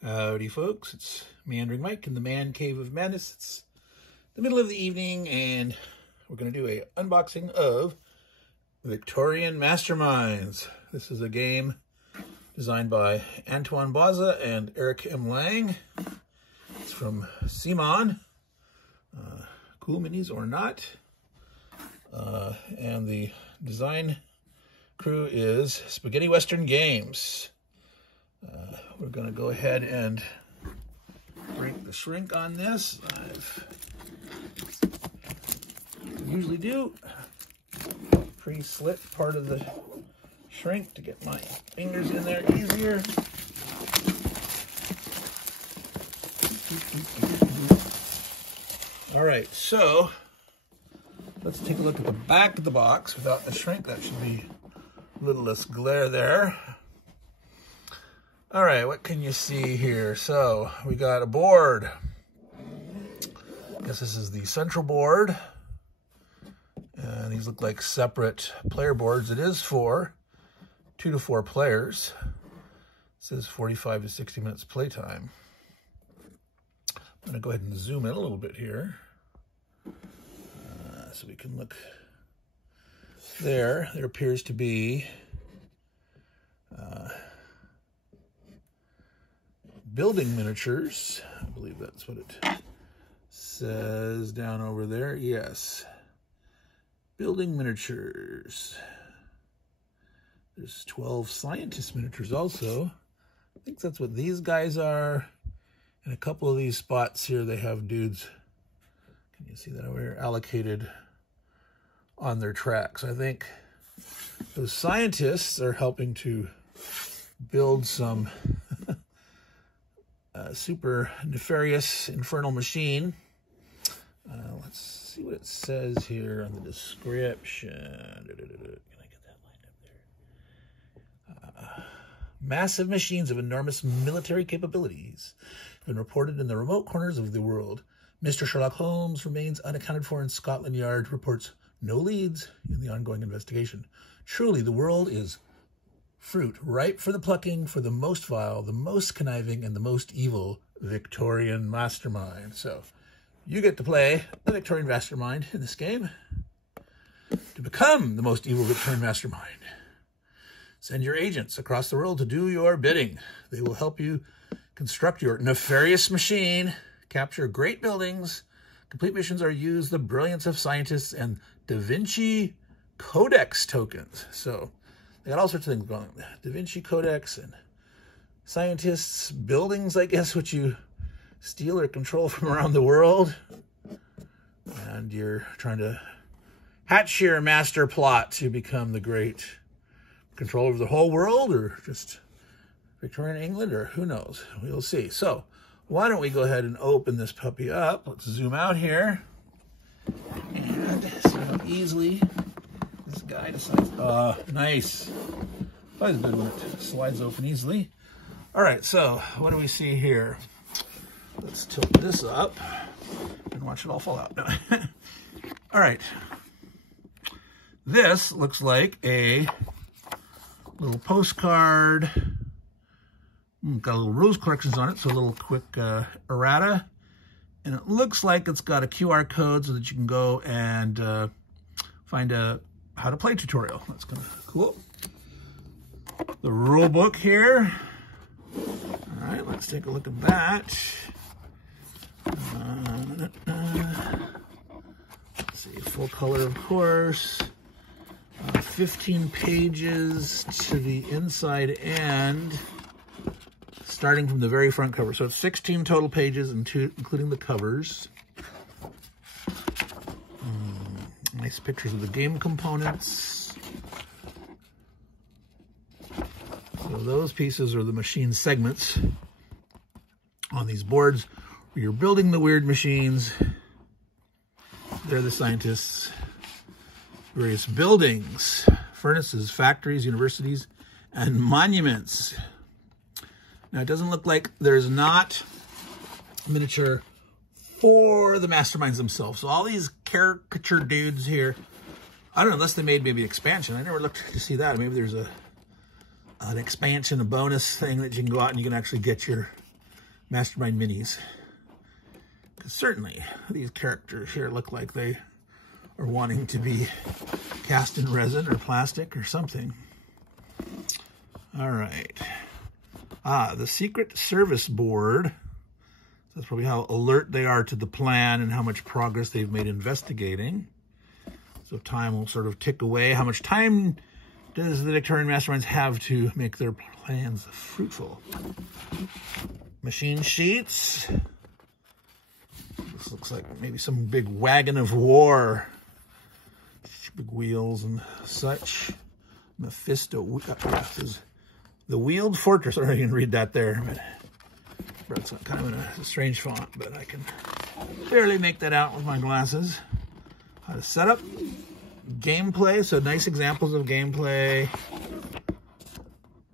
Howdy folks, it's Meandering Mike in the Man Cave of Madness. It's the middle of the evening and we're going to do a unboxing of Victorian Masterminds. This is a game designed by Antoine Baza and Eric M. Lang. It's from CMON. Cool minis or not. And the design crew is Spaghetti Western Games. We're going to go ahead and break the shrink on this. I usually do pre-slit part of the shrink to get my fingers in there easier. All right, so let's take a look at the back of the box without the shrink. That should be a little less glare there. All right, what can you see here? So we got a board. I guess this is the central board. And these look like separate player boards. It is for 2 to 4 players. It says 45 to 60 minutes playtime. I'm gonna go ahead and zoom in a little bit here. So we can look there. There appears to be building miniatures. I believe that's what it says down over there. Yes. Building miniatures. There's 12 scientist miniatures also. I think that's what these guys are. And a couple of these spots here, they have dudes. Can you see that over here? Allocated on their tracks. I think those scientists are helping to build some super nefarious infernal machine. Let's see what it says here on the description. Can I get that lined up there? Massive machines of enormous military capabilities have been reported in the remote corners of the world. Mr. Sherlock Holmes remains unaccounted for in Scotland Yard, reports no leads in the ongoing investigation. Truly, the world is fruit ripe for the plucking for the most vile, the most conniving, and the most evil Victorian Mastermind. So you get to play the Victorian Mastermind in this game to become the most evil Victorian Mastermind. Send your agents across the world to do your bidding. They will help you construct your nefarious machine, capture great buildings. Complete missions are used the brilliance of scientists and Da Vinci Codex tokens. So they got all sorts of things going on. Da Vinci Codex and scientists, buildings, I guess, which you steal or control from around the world. And you're trying to hatch your master plot to become the great controller of the whole world, or just Victorian England, or who knows? We'll see. So why don't we go ahead and open this puppy up? Let's zoom out here and see how easily this guy decides. Nice. Always good when it slides open easily. All right, so what do we see here? Let's tilt this up and watch it all fall out. All right. This looks like a little postcard. Got little rose collections on it, so a little quick errata. And it looks like it's got a QR code so that you can go and find a how to play tutorial. That's kind of cool. The rule book here. All right, let's take a look at that. Let's see, full color, of course. 15 pages to the inside end, starting from the very front cover. So it's 16 total pages, including the covers. Nice pictures of the game components. So those pieces are the machine segments on these boards where you're building the weird machines. They're the scientists. Various buildings, furnaces, factories, universities, and monuments. Now, it doesn't look like there's not a miniature for the masterminds themselves. So all these caricature dudes here, I don't know, unless they made maybe expansion. I never looked to see that. Maybe there's an expansion, a bonus thing that you can go out and you can actually get your Mastermind minis. Because certainly these characters here look like they are wanting to be cast in resin or plastic or something. All right. The Secret Service Board. That's probably how alert they are to the plan and how much progress they've made investigating. So time will sort of tick away. How much time does the Victorian Masterminds have to make their plans fruitful? Machine sheets. This looks like maybe some big wagon of war. Big wheels and such. Mephisto. The Wheeled Fortress. I don't know if you can read that there. But it's kind of in a strange font, but I can barely make that out with my glasses. How to set up. Gameplay. So nice examples of gameplay.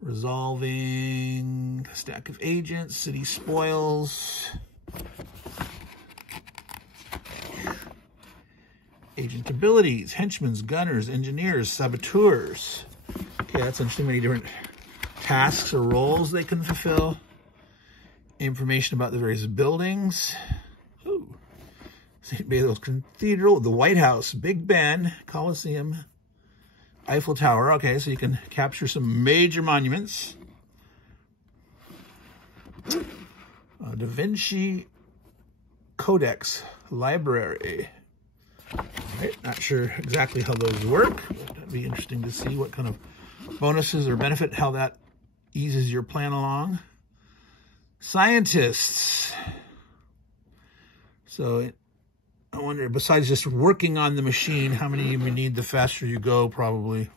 Resolving. Stack of agents. City spoils. Agent abilities, henchmen, gunners, engineers, saboteurs. Okay, that's interesting. Many different tasks or roles they can fulfill. Information about the various buildings. Ooh. St. Basil's Cathedral, the White House, Big Ben, Coliseum, Eiffel Tower. Okay, so you can capture some major monuments. Da Vinci Codex Library. Right, not sure exactly how those work. It'd be interesting to see what kind of bonuses or benefit, how that eases your plan along. Scientists. So I wonder, besides just working on the machine, how many you need the faster you go, probably.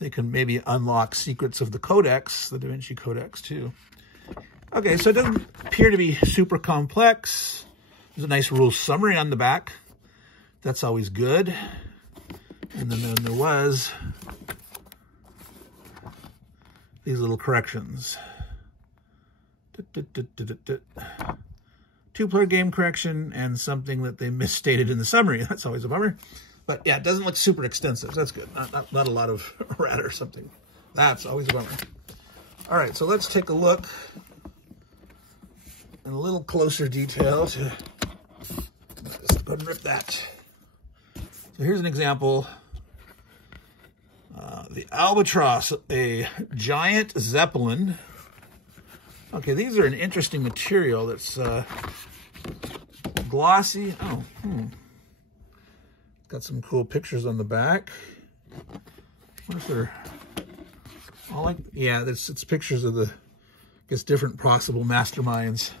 They can maybe unlock secrets of the Codex, the Da Vinci Codex, too. Okay, so it doesn't appear to be super complex. There's a nice rule summary on the back. That's always good. And then there was these little corrections. Two-player game correction and something that they misstated in the summary. That's always a bummer. But yeah, it doesn't look super extensive. That's good. Not a lot of red or something. That's always a bummer. All right, so let's take a look in a little closer detail to just go ahead and rip that. So here's an example. The Albatross, a giant Zeppelin. Okay, these are an interesting material that's glossy. Oh, got some cool pictures on the back. What if they're all like? Yeah, it's pictures of the, I guess, different possible masterminds.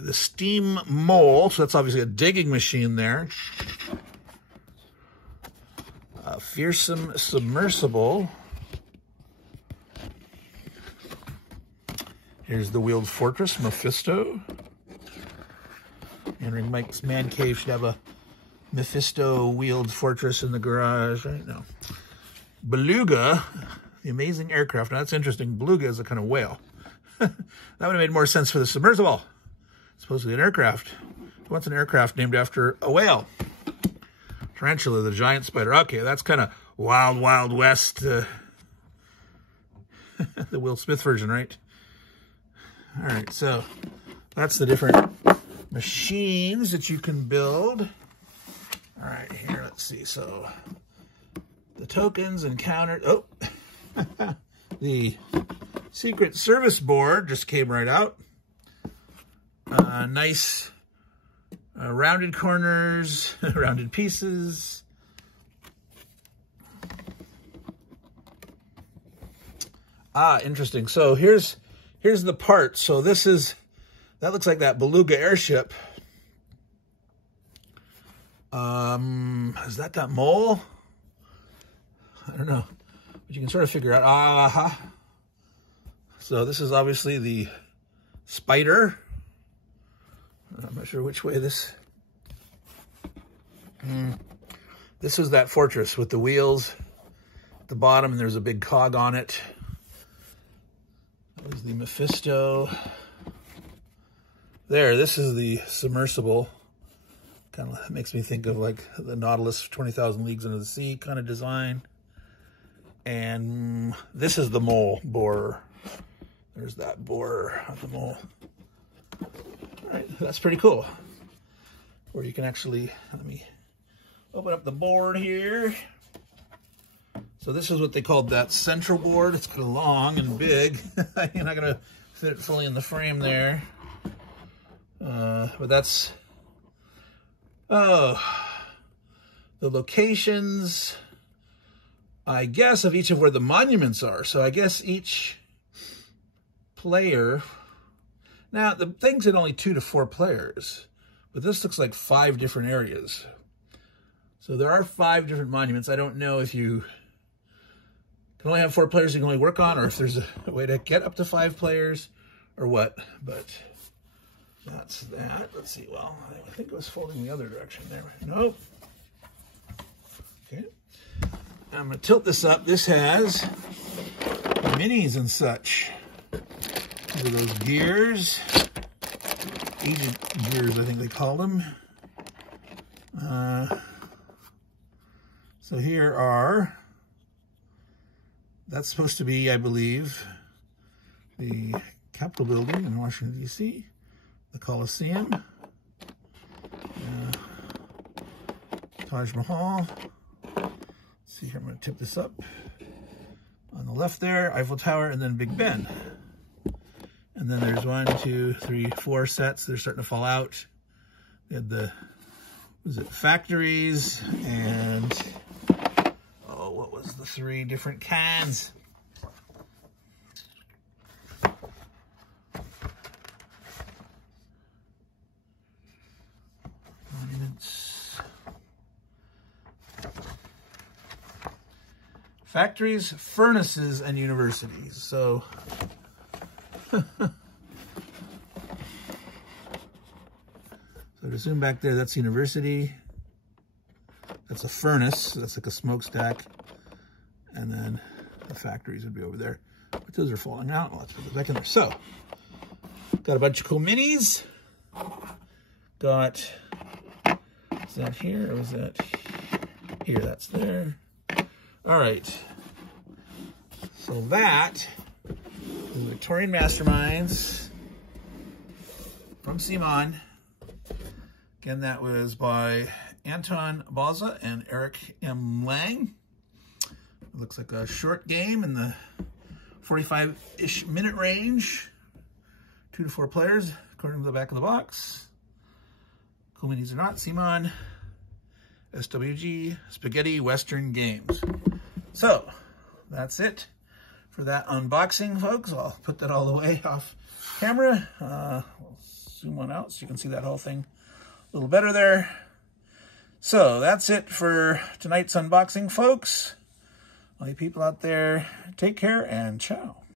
The steam mole, so that's obviously a digging machine there. A fearsome submersible. Here's the Wheeled Fortress, Mephisto. Meandering Mike's man cave should have a Mephisto Wheeled Fortress in the garage, right? No. Beluga, the amazing aircraft. Now that's interesting. Beluga is a kind of whale. That would have made more sense for the submersible. Supposedly an aircraft. What's an aircraft named after a whale? Tarantula, the giant spider. Okay, that's kind of Wild Wild West. The Will Smith version, right? All right, so that's the different machines that you can build. All right, here, let's see. So the tokens and counter. Oh, the Secret Service Board just came right out. Nice rounded corners, rounded pieces. Interesting. So here's the part. So that looks like that Beluga airship. Is that mole? I don't know, but you can sort of figure out. So this is obviously the spider. I'm not sure which way this. This is that fortress with the wheels at the bottom, and there's a big cog on it. There's the Mephisto. There, this is the submersible. Kind of makes me think of like the Nautilus 20,000 Leagues Under the Sea kind of design. And this is the mole borer. There's that borer on the mole. All right, that's pretty cool. Where you can actually, let me open up the board here. So this is what they called that central board. It's kind of long and big. You're not gonna fit it fully in the frame there. But that's, the locations, I guess, of each of where the monuments are. So I guess each player, now the thing said only 2 to 4 players, but this looks like 5 different areas. So there are 5 different monuments. I don't know if you can only have 4 players you can only work on, or if there's a way to get up to 5 players or what, but that's that. Let's see, well, I think it was folding the other direction there. Nope. Okay. I'm gonna tilt this up. This has minis and such. These are those gears. Agent gears, I think they call them. So here are, that's supposed to be, I believe, the Capitol building in Washington, D.C., the Coliseum, Taj Mahal. Let's see here, I'm going to tip this up. On the left there, Eiffel Tower, and then Big Ben. And then there's 1, 2, 3, 4 sets. They're starting to fall out. They had the, was it factories and, oh, what was the 3 different cans? Monuments. Factories, furnaces, and universities. So, so to zoom back there, that's university. That's a furnace. So that's like a smokestack. And then the factories would be over there. But those are falling out. Well, let's put those back in there. So, got a bunch of cool minis. Got, is that here or was that here? That's there. All right. So that is Victorian Masterminds from CMON. Again, that was by Anton Balza and Eric M. Lang. It looks like a short game in the 45-ish minute range. 2 to 4 players, according to the back of the box. Cool minis or not, CMON, SWG, Spaghetti Western Games. So, that's it for that unboxing, folks. I'll put that all the way off camera. We'll zoom one out so you can see that whole thing a little better there. So, that's it for tonight's unboxing, folks. All you people out there, take care and ciao.